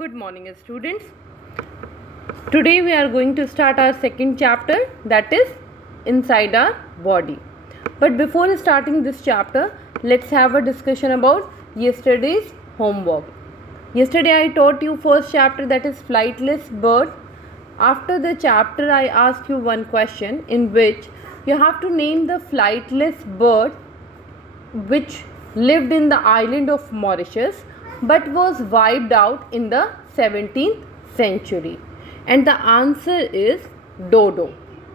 Good morning, students. Today we are going to start our second chapter, that is inside our body. But before starting this chapter, let's have a discussion about yesterday's homework. Yesterday I taught you first chapter, that is flightless bird. After the chapter I asked you one question in which you have to name the flightless bird which lived in the island of Mauritius but was wiped out in the 17th century, and the answer is dodo.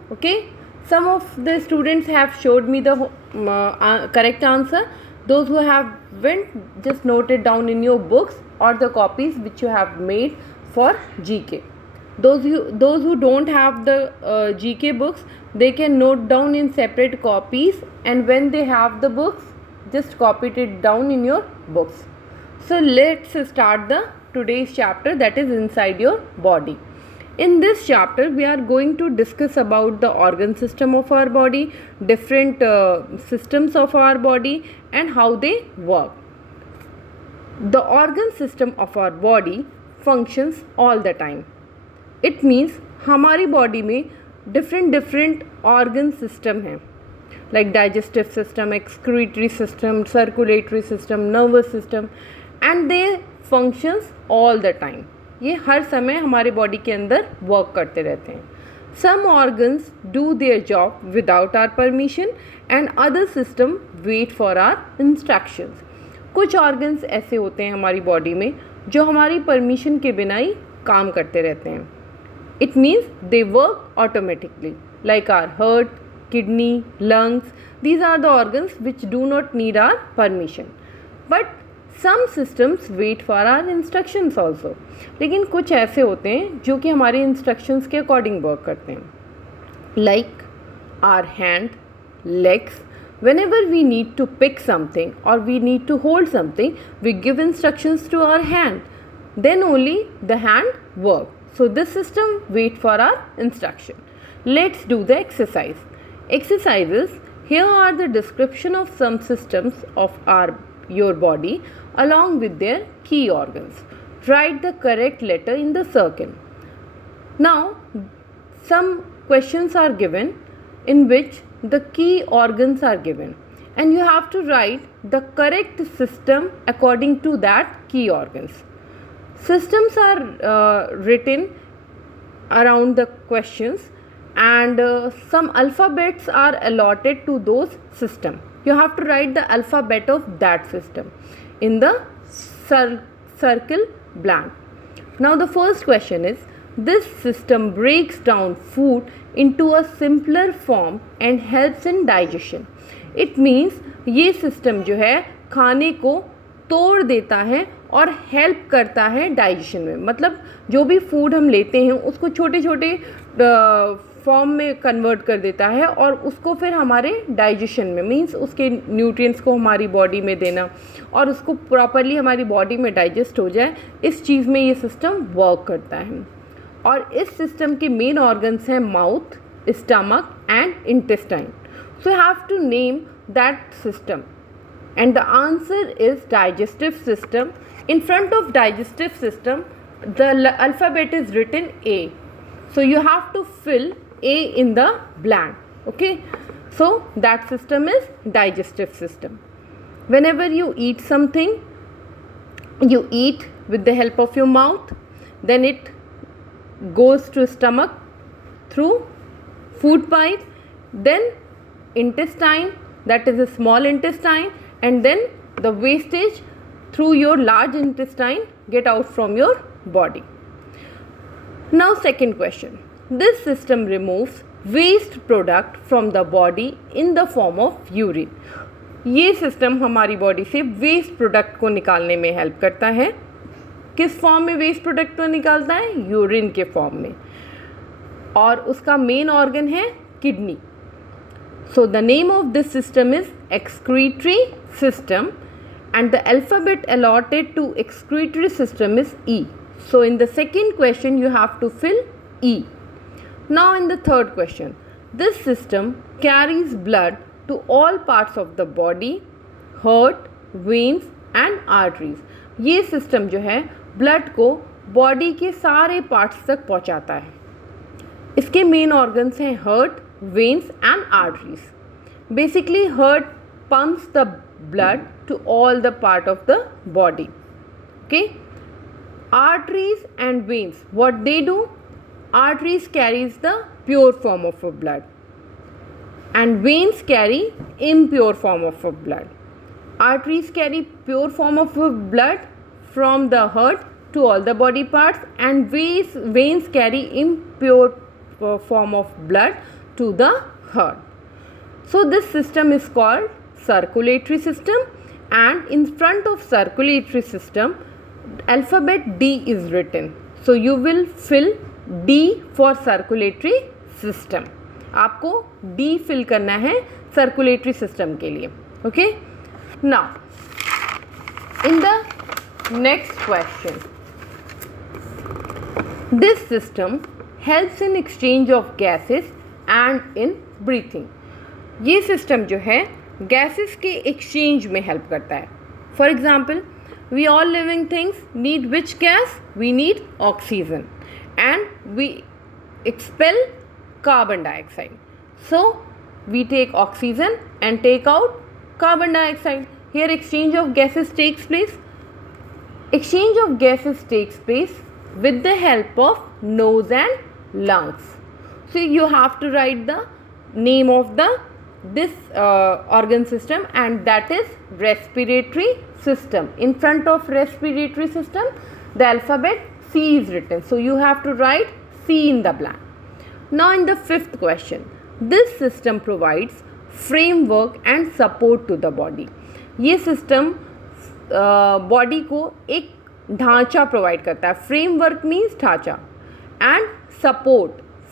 Okay, some of the students have showed me the correct answer. Those who haven't, just note it down in your books or the copies which you have made for GK. Those who don't have the GK books, they can note down in separate copies, and when they have the books, just copy it down in your books. So let's start the today's chapter, that is inside your body. In this chapter we are going to discuss about the organ system of our body, different systems of our body and how they work. The organ system of our body functions all the time. It means हमारी body में different organ system है, like digestive system, excretory system, circulatory system, nervous system, and they functions all the time. ये हर समय हमारे body के अंदर work करते रहते हैं. Some organs do their job without our permission and other system wait for our instructions. कुछ organs ऐसे होते हैं हमारी बॉडी में जो हमारी परमिशन के बिना ही काम करते रहते हैं. It means they work automatically, like our heart, kidney, lungs. These are the organs which do not need our permission. But some systems wait for our instructions also. लेकिन कुछ ऐसे होते हैं जो कि हमारे instructions के according work करते हैं. Like our hand, legs. Whenever we need to pick something or we need to hold something, we give instructions to our hand. Then only the hand works. So this system wait for our instruction. Let's do the exercise. Exercises. Here are the description of some systems of your body along with their key organs. Write the correct letter in the circle. Now some questions are given in which the key organs are given, and you have to write the correct system according to that key organs. Systems are written around the questions, and some alphabets are allotted to those systems. You have to write the alphabet of that system in the circle blank. Now the first question is, this system breaks down food into a simpler form and helps in digestion. It means ये system जो है खाने को तोड़ देता है और help करता है डाइजेशन में. मतलब जो भी फूड हम लेते हैं उसको छोटे छोटे फॉर्म में कन्वर्ट कर देता है और उसको फिर हमारे डाइजेशन में, मींस उसके न्यूट्रिएंट्स को हमारी बॉडी में देना और उसको प्रॉपरली हमारी बॉडी में डाइजेस्ट हो जाए, इस चीज़ में ये सिस्टम वर्क करता है. और इस सिस्टम के मेन ऑर्गन्स हैं mouth, stomach and intestine. So have to name that system, and the answer is digestive system. In front of digestive system the alphabet is written A, so you have to fill A in the blank. Okay, so that system is digestive system. Whenever you eat something, you eat with the help of your mouth, then it goes to stomach through food pipe, then intestine, that is a small intestine, and then the wastage through your large intestine get out from your body. Now second question. This system removes waste product from the body in the form of urine. ये system हमारी body से waste product को निकालने में help करता है. किस form में वेस्ट प्रोडक्ट को निकालता है? यूरिन के फॉर्म में. और उसका मेन ऑर्गन है kidney. So the name of this system is excretory system, and the alphabet allotted to excretory system is E. So in the second question you have to fill E. Now in the third question, this system carries blood to all parts of the body, heart, veins and arteries. ये system जो है blood को body के सारे parts तक पहुंचाता है। इसके मेन ऑर्गन्स हैं heart, veins and arteries. Basically heart pumps the blood to all the part of the body. Okay, arteries and veins, what they do? Arteries carries the pure form of a blood and veins carry impure form of a blood. Arteries carry pure form of a blood from the heart to all the body parts, and veins carry impure form of blood to the heart. So this system is called circulatory system, and in front of circulatory system alphabet D is written. So you will fill D for circulatory system. आपको D fill करना है circulatory system के लिए. Okay, now in the next question, this system helps in exchange of gases and in breathing. ये system जो है gases के exchange में हेल्प करता है. For example, we all living things need which gas? We need oxygen and we expel carbon dioxide. So we take oxygen and take out carbon dioxide. Here exchange of gases takes place. Exchange of gases takes place with the help of nose and lungs. So you have to write the name of this organ system, and that is respiratory system. In front of respiratory system the alphabet C is written, so you have to write C in the blank. Now in the fifth question, this system provides framework and support to the body. ये system body को एक ढांचा provide करता है. Framework means ढांचा, and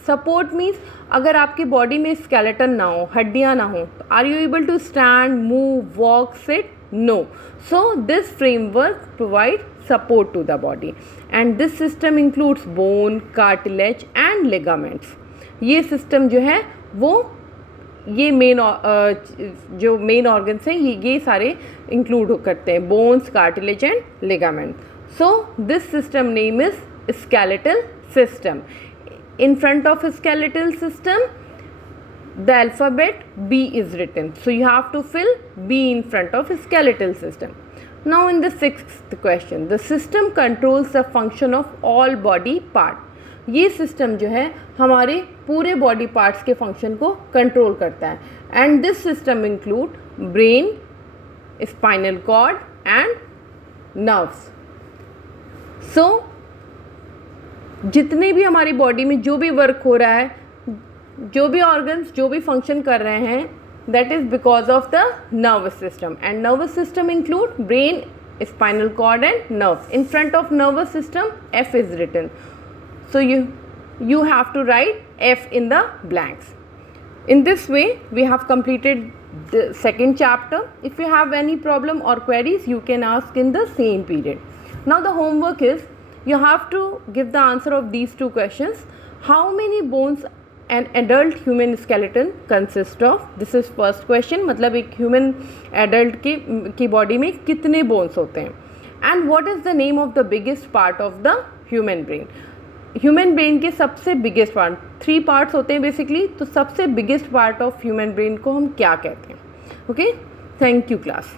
support means अगर आपकी body में स्केलेटन ना हो, हड्डियां ना हो, तो are you able to stand, move, walk, sit? No. So this framework provide support to the body, and this system includes bone, cartilage and ligaments. ये सिस्टम जो है वो ये जो मेन ऑर्गन्स हैं ये सारे इंक्लूड करते हैं, bones, cartilage and ligament. So this system name is skeletal system. In front of skeletal system the alphabet B is written, so you have to fill B in front of skeletal system. Now in the sixth question, the system controls the function of all body part. ये system जो है हमारे पूरे body parts के function को control करता है, and this system include brain, spinal cord and nerves. So जितने भी हमारी बॉडी में जो भी वर्क हो रहा है, जो भी ऑर्गन्स जो भी फंक्शन कर रहे हैं, that is because of the nervous system, and nervous system include brain, spinal cord and nerves. In front of nervous system F is written, so you have to write F in the blanks. In this way we have completed the second chapter. If you have any problem or queries, you can ask in the same period. Now the homework is you have to give the answer of these two questions. How many bones an adult human skeleton consist of? This is first question, मतलब एक human adult की body में कितने bones होते हैं. And what is the name of the biggest part of the human brain? Human brain के सबसे biggest part, 3 parts होते हैं basically, तो सबसे biggest part of human brain को हम क्या कहते हैं? Okay, thank you class.